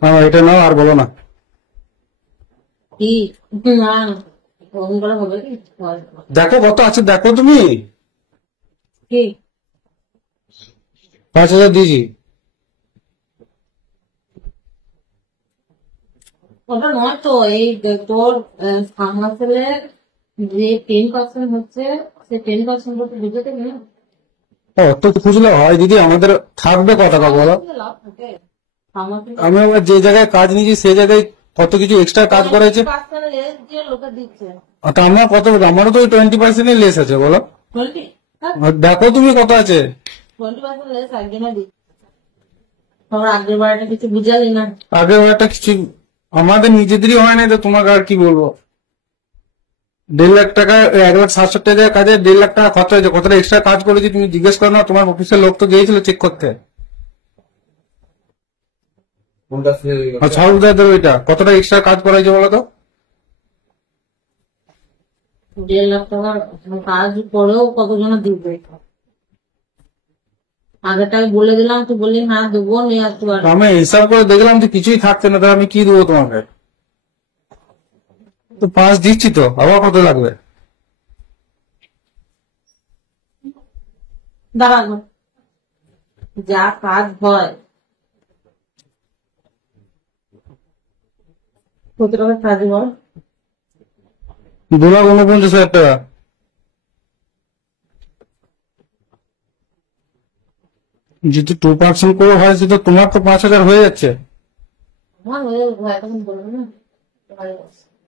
হ্যাঁ এটা নাও আর বলো না। কি না ফোন করা হবে কি? দেখো কত আছে দেখো তুমি। কি 5,000 দিয়েছি। ওটা নয় তো, এই তোর ফার্মাসেলের যে 10% হচ্ছে, সে 10% তো বুঝতে দেবে না। তো খুঁজলে হয় দিদি, আমাদের থাকবে কত টাকা বলো। লাভ থাকে ফার্মাসেল আমি আবার যে জায়গায় কাজ নিয়েছি সেই জায়গায় কত কিছু এক্সট্রা কাজ করেছে। যে লোকে দিচ্ছে তা আমার কত, আমারও তো 20% লেস আছে বলো। 20, দেখো তুমি কত আছে। 20% লেস একজনে দিচ্ছে। তোর আগের বারটা কিছু বুঝালি না। আগের একটা কিছু আমাদের নিজেদেরই হয় না, তো তোমাকে আর কি বলবো। 1.5 লাখ টাকা 1,60,000 টাকা কাজে 1.5 লাখ টাকা খরচ হয়েছে, কতটা এক্সট্রা কাজ করেছি তুমি জিজ্ঞেস করো না, তোমার অফিসের লোক তো গিয়েছিল চেক করতে। ছাড় ওইটা কতটা এক্সট্রা কাজ করা হয়েছে বলো তো। 1.5 লাখ টাকার কাজ করেও কতজনে দিবে? আগেরটাই বলে দিলাম, তুই বললি হ্যাঁ দেবো, নিয়ে আসতে পারবো। আমি হিসাব করে দেখলাম যে কিছুই থাকছে না, তাহলে আমি কি দেবো তোমাকে। তো 5 দিচ্ছি তো, আবার কত লাগবে। দাঁড়াবো, যা কাজ হয় কত টাকা কাজ বল? 2,49,000 টাকা। যদি 2% করে হয় সেটা তোমার তো 5,000 হয়ে যাচ্ছে। আমার হয়ে যাবে, তখন বলবো না।